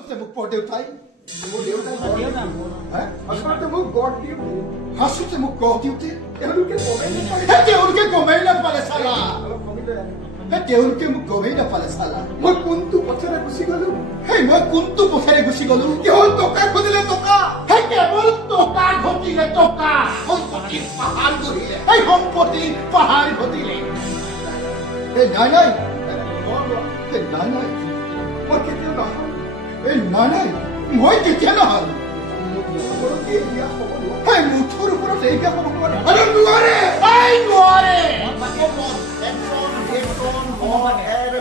হাসতে মুখ পড়ে উঠাই আসলে মোক গড দিও হাসতে মুখ গতি উঠে তেওঁলোকে কমেই নাপায় তেওঁলোকে গমেই নাপালে চালা অলপ কমিলে তেওঁলোকে মোক গমেই নাপালে চালা মই কোনটো পথেৰে গুচি গলো সেই মই কোনটো পথেৰে গুচি গলো কেৱল টকা খুজিলে টকা সেই কেৱল টকা ঘটিলে টকা সম্পত্তিৰ পাহাৰ গঢ়িলে সেই সম্পত্তিৰ পাহাৰ ঘটিলে এই নাই নাই এই নাই নাই মই কেতিয়াও নহয় এই নাই নাই মই কেতিয়া নহয় এই বিয়া হ'ব নোৱাৰে সেই মুঠৰ ওপৰত এই বিয়া হ'ব নোৱাৰে আৰু নোৱাৰে এই নোৱাৰে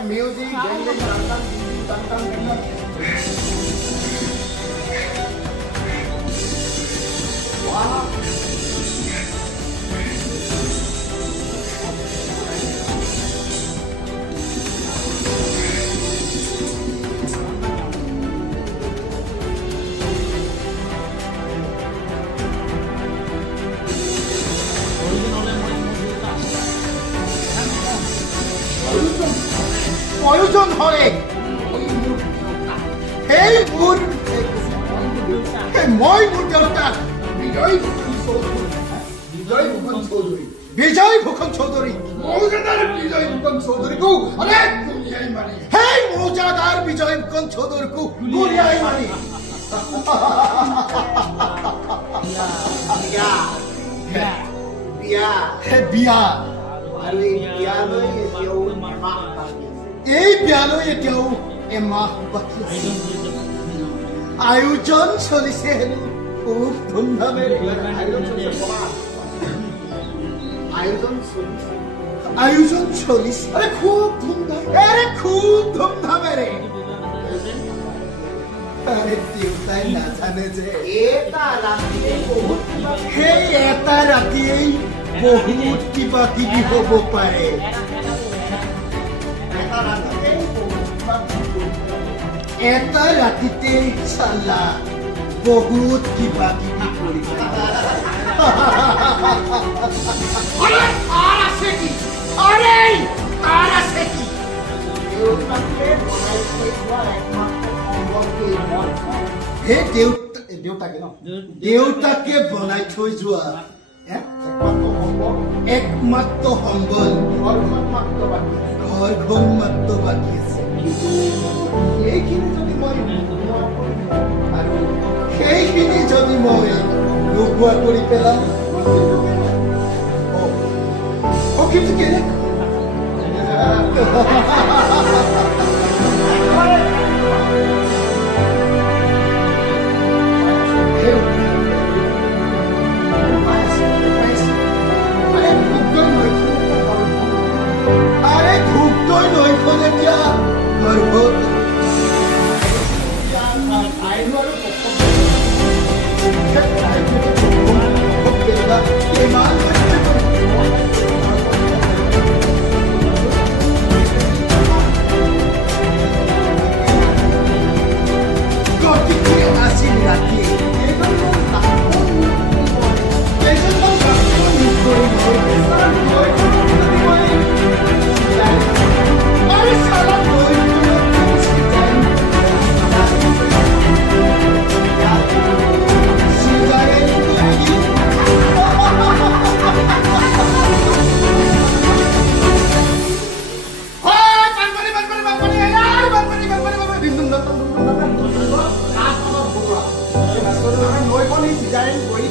মিউজিক প্ৰয়োজন হয় সেই মোৰ মই মোৰ দেউতাক বিজয় ভূষণ চৌধুৰী বিজয় ভূষণ চৌধুৰী মৌজাদাৰ বিজয় ভূষণ চৌধুৰীকো অনেক গুলিয়াই মাৰি সেই মৌজাদাৰ বিজয় ভূষণ চৌধুৰীকো গুলিয়াই মাৰি বিয়া আৰু এই বিয়ালৈ এতিয়াও এমাহ বাকী আছে এই বিয়ালৈ এতিয়াও এমাহ বাকী আছে আয়োজন চলিছে হেনো খুব ধুমধামেৰে আয়োজন চলিছে খুব ধুমধামেৰে দেউতাই নাজানে যে সেই এটা ৰাতিয়েই বহুত কিবা কিবি হ'ব পাৰে এটা ৰাতিতে চালা বহুত কিবা কিবি কৰিব সেই দেউতাকে ন দেউতাকে বনাই থৈ যোৱা একমাত্ৰ সম্বল ঘৰখন মাত্ৰ বাকী আছে সেইখিনি যদি মই নোহোৱা কৰি পেলাওঁ কিন্তু কেনেকৈ নৈখন ডিজাইন কৰি